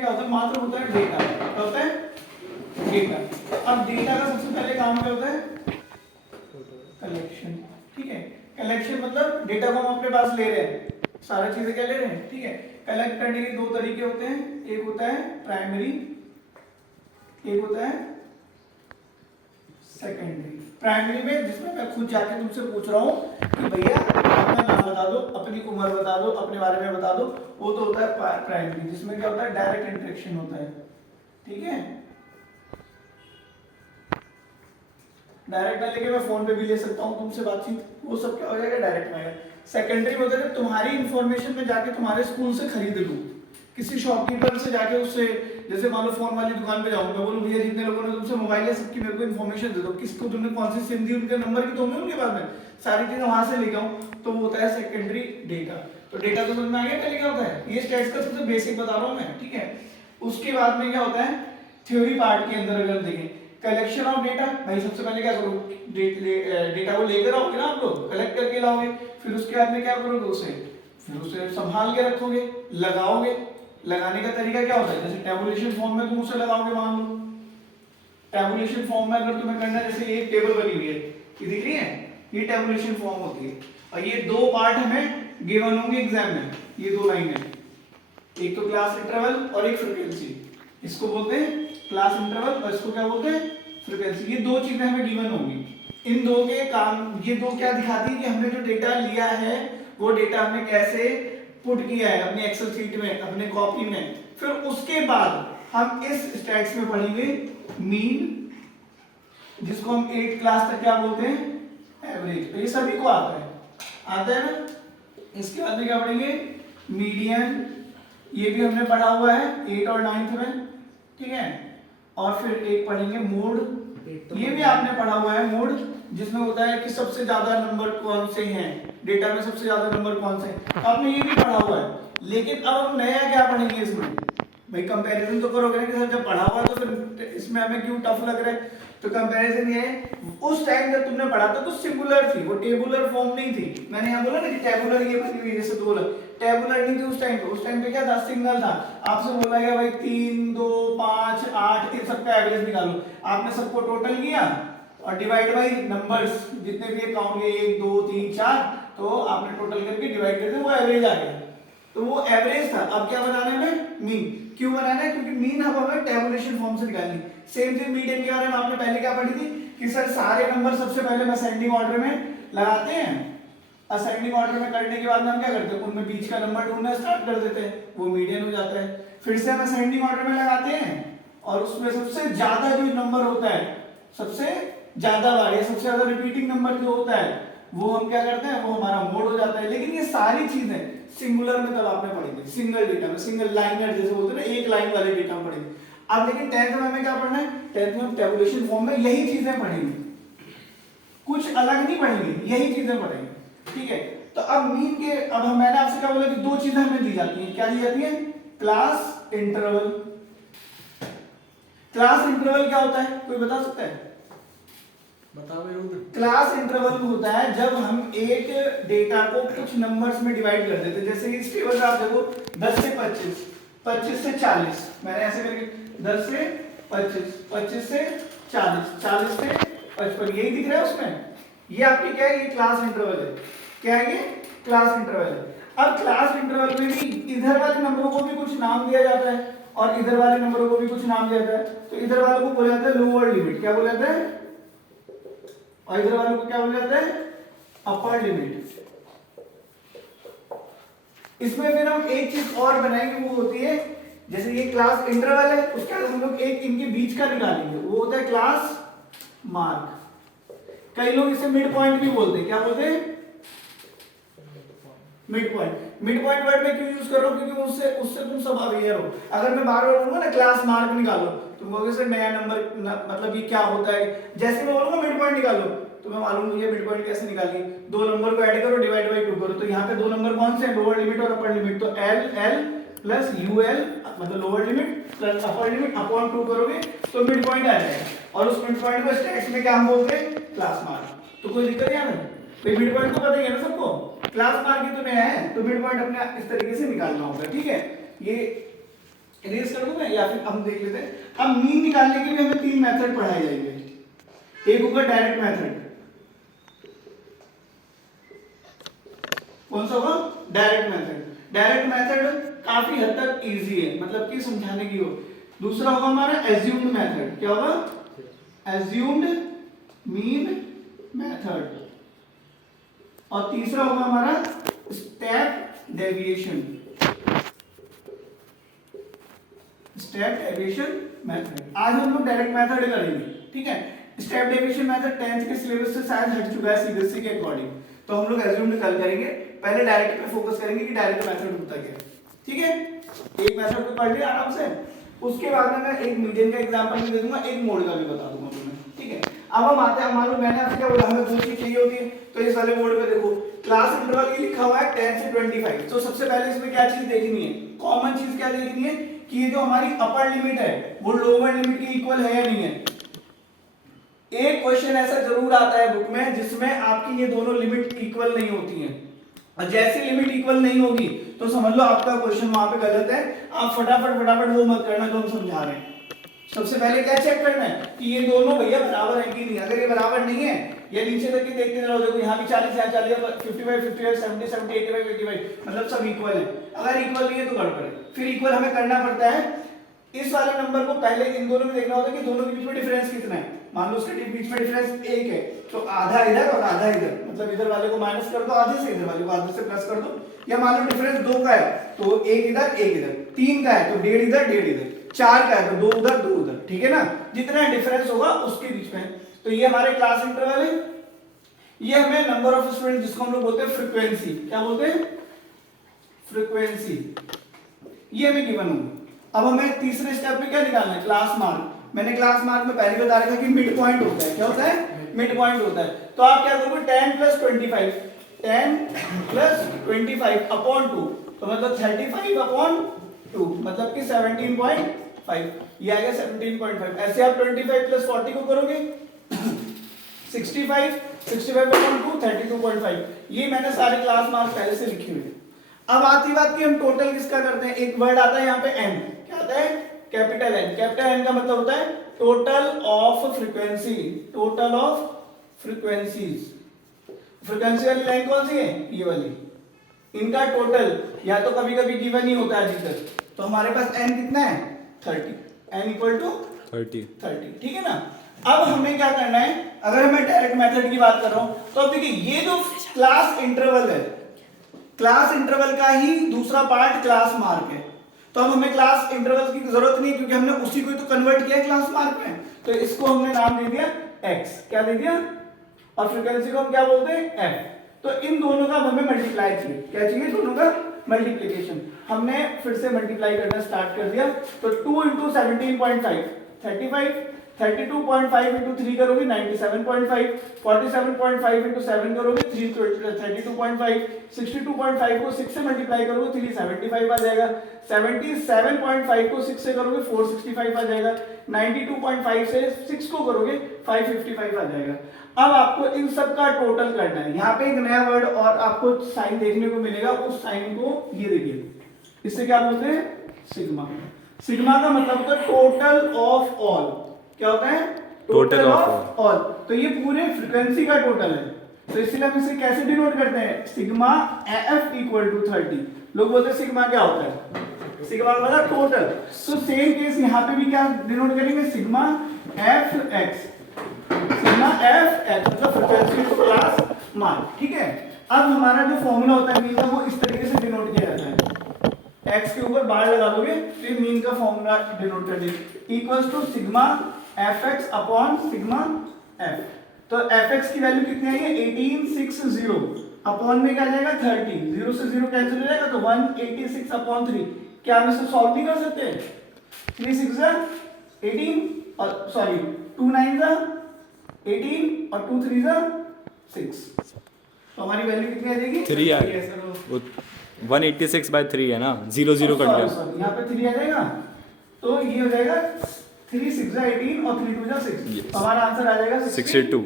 क्या होता है, मात्र होता है डेटा। क्या होता है, डेटा। अब डेटा का सबसे पहले काम क्या होता है, कलेक्शन। ठीक है, कलेक्शन मतलब डेटा को हम अपने पास ले रहे हैं, सारी चीजें क्या ले रहे हैं। ठीक है, कलेक्ट करने के दो तरीके होते हैं, एक होता है प्राइमरी, एक होता है सेकेंडरी। प्राइमरी में जिसमें मैं खुद जाके तुमसे पूछ रहा हूँ कि भैया अपना नाम बता दो, अपनी उम्र बता दो, अपने बारे में बता दो, वो तो होता है प्राइमरी, जिसमें क्या होता है, डायरेक्ट इंटरेक्शन होता है। ठीक है, डायरेक्ट ना लेके मैं फोन पे भी ले सकता हूँ तुमसे बातचीत, वो सब क्या हो जाएगा, डायरेक्ट में। सेकेंडरी में होता है तुम्हारी इंफॉर्मेशन में जाके तुम्हारे स्कूल से खरीद लूँ, किसी शॉपकीपर से जाके उससे, जैसे मान लो फोन वाली दुकान पे जाऊँ, मैं बोलूँ भैया जितने लोगों ने तुमसे मोबाइल है सबकी मेरे को इन्फॉर्मेशन दे दो, किसको तुमने कौन सी सिम दी, उनके नंबर की तो होंगे उनके पास में, सारी चीजें वहां से लेके आऊँ, तो वो होता है सेकेंडरी डेटा। तो डेटा तो समझ में आ गया पहले क्या होता है, ये स्टैट्स का सबसे बेसिक बता रहा हूँ मैं। ठीक है, उसके बाद में क्या होता है, थ्योरी पार्ट के अंदर अगर देखें, कलेक्शन ऑफ डेटा। भाई सबसे पहले क्या करो, डेटा को लेकर आओगे ना आप लोग, कलेक्ट करके लाओगे, फिर उसके बाद में क्या करोगे, उसे फिर उसे संभाल के रखोगे, लगाओगे। लगाने का तरीका क्या होता है, जैसे टेबुलेशन फॉर्म में तुम उसे लगाओगे, मान लो टेबुलेशन फॉर्म में अगर तुम्हें करना है, जैसे एक टेबल बनी हुई है, ये दिख रही है, ये टेबुलेशन फॉर्म होती है, और ये दो पार्ट हमें गिवन होंगे एग्जाम में, ये दो लाइन है, एक तो क्लास इंटरवल और एक फ्रीक्वेंसी, इसको बोलते हैं क्लास इंटरवल और इसको क्या बोलते हैं, फ्रीक्वेंसी। ये दो चीजें हमें गिवन होंगी, इन दो के काम, ये दो क्या दिखाती है कि हमने जो डेटा लिया है वो डेटा हमने कैसे पुट किया है अपनी एक्सेल शीट में, अपने कॉपी में। फिर उसके बाद हम इस स्टैट्स में पढ़ेंगे मीन, जिसको हम 8 क्लास तक क्या बोलते हैं, एवरेज। ये सभी को आता है ना। इसके बाद में क्या पढ़ेंगे, मीडियन, ये भी हमने पढ़ा हुआ है 8 और 9th में। ठीक है, और फिर एक पढ़ेंगे मोड, ये भी आपने पढ़ा हुआ है मोड, जिसमें होता है कि सबसे ज्यादा नंबर कौन से हैं, डेटा में सबसे ज्यादा नंबर कौन से हैं, आपने ये भी पढ़ा हुआ है। लेकिन अब हम नया क्या पढ़ेंगे इसमें, भाई कंपैरिजन तो करोगे ना कि सर जब पढ़ा हुआ तो फिर इसमें हमें क्यों टफ लग रहा है। तो कंपैरिजन ये है, उस टाइम जब तुमने पढ़ा था तो सिंगुलर थी, वो टेबुलर फॉर्म नहीं थी। मैंने यहाँ बोला ना कि टेबुलर ये बनी हुई जैसे दो, टेबुलर नहीं थी उस टाइम पे। उस टाइम पे क्या था, सिंगल था। आपसे बोला गया भाई 3, 2, 5, 8 इन सबका एवरेज निकालो, आपने सबको टोटल किया और डिवाइड बाई नंबर्स जितने भी काउंट किए 1, 2, 3, 4, तो आपने टोटल करके डिवाइड कर दिया, वो एवरेज आ गया। तो वो एवरेज था। अब क्या बनाना है हमें, मीन। क्यों बनाना है, क्योंकि मीन हम हमें टेबुलेशन फॉर्म से निकालनी। सेम चीज मीडियन के बारे में आपने पहले क्या पढ़ी थी कि सर सारे नंबर सबसे पहले हम असेंडिंग ऑर्डर में लगाते हैं, असेंडिंग ऑर्डर में करने के बाद हम क्या करते हैं, उनमें बीच का नंबर ढूंढना स्टार्ट कर देते हैं, वो मीडियन हो जाता है। फिर से हम असेंडिंग ऑर्डर में लगाते हैं और उसमें सबसे ज्यादा जो नंबर होता है, सबसे ज्यादा बार या सबसे ज्यादा रिपीटिंग नंबर जो होता है, वो हम क्या करते हैं, वो हमारा मोड हो जाता है। लेकिन ये सारी चीजें सिंगुलर में तब आपने पढ़ी थी, सिंगल डेटा में, सिंगल लाइनर जैसे बोलते हैं ना, एक लाइन वाले डेटा में पढ़ी थी। अब लेकिन 10th में हमें क्या पढ़ना है, 10th में हम टेबुलेशन फॉर्म में यही चीजें पढ़ेंगे, कुछ अलग नहीं पढ़ेंगे, यही चीजें पढ़ेंगे। ठीक है, तो अब मीन के, अब मैंने आपसे क्या बोला कि दो चीजें हमें दी जाती हैं, क्या दी जाती है, क्लास इंटरवल। क्लास इंटरवल क्या होता है, कोई बता सकता है, बताओ। क्लास इंटरवल होता है जब हम एक डेटा को कुछ नंबर्स में डिवाइड कर देते हैं। जैसे इस टेबल में आप देखो 10 से 25, 25 से 40, मैंने ऐसे करके 10 से 25, 25 से 40, 40 से 55, यही दिख रहा है उसमें। ये आपकी क्या है, ये क्लास इंटरवल है। क्या है ये, क्लास इंटरवल है। अब क्लास इंटरवल में भी इधर वाले नंबरों को भी कुछ नाम दिया जाता है और इधर वाले नंबरों को भी कुछ नाम दिया जाता है। तो इधर वालों को बोला जाता है लोअर लिमिट, क्या बोला जाता है, और इधर वालों को क्या बोला जाता है, अपर लिमिट। इसमें फिर हम एक चीज और बनाएंगे, वो होती है, जैसे ये क्लास इंटरवल है, उसके बाद हम लोग एक इनके बीच का निकालेंगे, वो होता है क्लास मार्क। कई लोग इसे मिड पॉइंट भी बोलते हैं, क्या बोलते हैं, mid point. Mid point word में क्यों यूज कर रहा हूं, क्योंकि उससे उससे तुम सब अवेयर हो। अगर मैं बार बार बोलूंगा ना क्लास मार्क निकालो, तुम कहोगे सर नया नंबर मतलब ये क्या होता है। जैसे मैं बोलूंगा मिड पॉइंट निकालो, तो मैं मालूम मुझे मिड पॉइंट कैसे निकालिए, दो नंबर को ऐड करो, डिवाइड बाय 2 करो। तो यहाँ पे दो नंबर कौन से हैं, लोअर लिमिट और अपर लिमिट। तो एल एल प्लस यूएल मतलब lower limit plus upper limit upon 2 करोगे तो मिड पॉइंट आ जाएगा। और उस मिड पॉइंट को स्टैट्स में क्या हम बोलते हैं, क्लास मार्क। तो कोई दिक्कत नहीं है, तो मिड पॉइंट तो पता ही है ना सबको, क्लास मार्क ही तो नया है, तो मिड पॉइंट अपने इस तरीके से निकालना होगा। ठीक है, ये इरेज कर दूं मैं, या फिर हम देख लेते हैं। अब मीन निकालने के लिए हमें 3 मेथड पढ़ाए जाएंगे। एक होगा डायरेक्ट मेथड, कौन सा होगा? Direct method. डायरेक्ट मेथड काफी हद तक इजी है, मतलब कि समझाने की हो। दूसरा होगा हमारा एज्यूम्ड मेथड, क्या होगा? Assumed mean method. और तीसरा होगा हमारा step deviation, step deviation method. आज हम लोग डायरेक्ट मेथड करेंगे, ठीक है। स्टेप डेविएशन मेथड 10th के सिलेबस से शायद हट चुका है सीबीएसई के अकॉर्डिंग, तो हम लोग एज्यूम्ड कल करेंगे। पहले डायरेक्ट पे फोकस करेंगे कि डायरेक्ट मेथड होता क्या है, ठीक है। एक मेथड को पढ़ लिया आराम से, उसके बाद में मैं एक मीडियन का एग्जांपल भी दे दूंगा, एक मोड का भी बता दूंगा तुम्हें, ठीक है। अब हम आते हैं, मालूम मैंने आपसे क्या बोला, हमें दो चीज चाहिए होती है, तो इस वाले मोड पे देखो क्लास इंटरवल ये लिखा हुआ है 10 से 25। तो सबसे पहले इसमें क्या चीज देखनी है? कॉमन चीज क्या देखनी है कि ये जो हमारी अपर लिमिट है वो लोअर लिमिट के इक्वल है या नहीं है। एक क्वेश्चन ऐसा जरूर आता है बुक में जिसमें आपकी ये दोनों लिमिट इक्वल नहीं होती हैं, और जैसे लिमिट इक्वल नहीं होगी तो समझ लो आपका क्वेश्चन वहां पे गलत है। आप फटाफट वो मत करना जो हम समझा रहे हैं। सबसे पहले क्या चेक करना है कि ये दोनों भैया बराबर है कि नहीं। अगर ये बराबर नहीं है, ये नीचे तक की देखते रहो, देखो यहाँ भी 40 यहाँ 40, 55 55 70 70 85 85, मतलब सब इक्वल है। अगर इक्वल नहीं है तो गड़बड़ है। फिर इक्वल हमें करना पड़ता है, इस वाले नंबर को पहले इन दोनों में देखना होता है कि दोनों के बीच में डिफरेंस कितना है। मान लो उसके बीच में डिफरेंस 1 है, तो आधा इधर और आधा इधर, मतलब इधर वाले को माइनस कर दो आधे से, इधर वाले को आधे से प्लस कर दो। या मान लो डिफरेंस 2 का है तो 1 इधर 1 इधर, 3 का है तो 1.5 इधर 1.5 इधर, 4 का है तो 2 उधर 2 उधर, ठीक है ना। जितना डिफरेंस होगा उसके बीच में। तो ये हमारे क्लास इंटरवल है। ये हमें नंबर ऑफ स्टूडेंट, जिसको हम लोग बोलते हैं फ्रीक्वेंसी, क्या बोलते हैं? फ्रीक्वेंसी, ये हमें गिवन होगा। अब हमें तीसरे स्टेप पे क्या निकालना है? Class mark. मैंने क्लास मार्क में पहले बता रखा कि मिड पॉइंट होता है। क्या होता है? मिड पॉइंट होता है। तो आप क्या करोगे? 10 प्लस 25, 10 प्लस 25 अपॉन 2, तो मतलब 35 अपॉन 2, मतलब कि 17.5, ये आएगा 17.5। ऐसे आप 25 प्लस 40 को करोगे 65, 65 अपॉन 2 32.5। ये मैंने सारे क्लास मार्क्स पहले से लिखे हुए हैं। अब आती बात कि हम टोटल किसका करते हैं। एक वर्ड आता है यहाँ पे एन, क्या आता है? Capital N. कैपिटल एन का मतलब होता है total of frequency, total of frequencies. Frequency वाली लाइन कौन सी है? ये वाली। इनका टोटल या तो कभी कभी गिवन ही होता है अधिकतर, तो हमारे पास एन कितना है? 30, एन इक्वल टू 30, ठीक है ना। अब हमें क्या करना है, अगर मैं डायरेक्ट मेथड की बात कर रहा हूं तो अब देखिए ये जो क्लास इंटरवल है, क्लास इंटरवल का ही दूसरा पार्ट क्लास मार्क है। तो अब हमें क्लास इंटरवल की जरूरत नहीं, क्योंकि हमने उसी को तो कन्वर्ट किया है क्लास मार्क में। तो इसको हमने नाम दे दिया x, क्या दे दिया, और फ्रीक्वेंसी को हम क्या बोलते हैं? f। तो इन दोनों का हमें मल्टीप्लाई चाहिए। क्या चाहिए? दोनों का मल्टीप्लिकेशन। हमने फिर से मल्टीप्लाई करना स्टार्ट कर दिया। तो 2 × 17.5 35, 32.5 × 3 करोगे 97.5, 47.5 × 7 करोगे 32.5, 62.5 को 6 से मल्टीप्लाई करोगे 375 आ जाएगा, 77.5 को 6 से करोगे 465 आ जाएगा, 92.5 से 6 को करोगे 555 आ जाएगा। अब आपको इन सब का टोटल करना है। यहाँ पे एक नया वर्ड और आपको साइन देखने को मिलेगा, उस साइन को ये देखिए, इससे क्या बोलते हैं? सिग्मा। सिग्मा का मतलब होता है टोटल ऑफ ऑल। क्या होता है? Total of all. तो ये पूरे फ्रीक्वेंसी का टोटल है। तो इसलिए हम इसे कैसे डिनोट करते हैं? Sigma F equal to 30। लोग बोलते हैं सिग्मा क्या होता है? सिग्मा मतलब टोटल। तो सेम केस यहाँ पे भी क्या डिनोट करेंगे? Sigma F x, sigma F x मतलब फ्रीक्वेंसी टू क्लास मार्क, ठीक है। अब हमारा जो फॉर्मूला होता है मीन का, वो इस तरीके से डिनोट किया जाता है। x के ऊपर बार लगा दोगे तो मीन का फॉर्मूला डिनोट कर देंगे, equals to sigma fx upon sigma f। तो fx की वैल्यू कितनी आई है? 1860 अपॉन में क्या जाएगा? 30, 0 से 0 कैंसिल हो जाएगा तो 186 अपॉन 3। क्या हम इसे सॉल्व नहीं कर सकते? 3 6 18 और सॉरी 2 9 18 और 2 3 6, तो हमारी वैल्यू कितनी आ जाएगी? 3 आ गई। 186/3 है ना, 0 0 कट गया, यहाँ पे 3 आ जाएगा, तो ये हो जाएगा 3 6 18 और 3 2 6। हमारा आंसर आ जाएगा 62।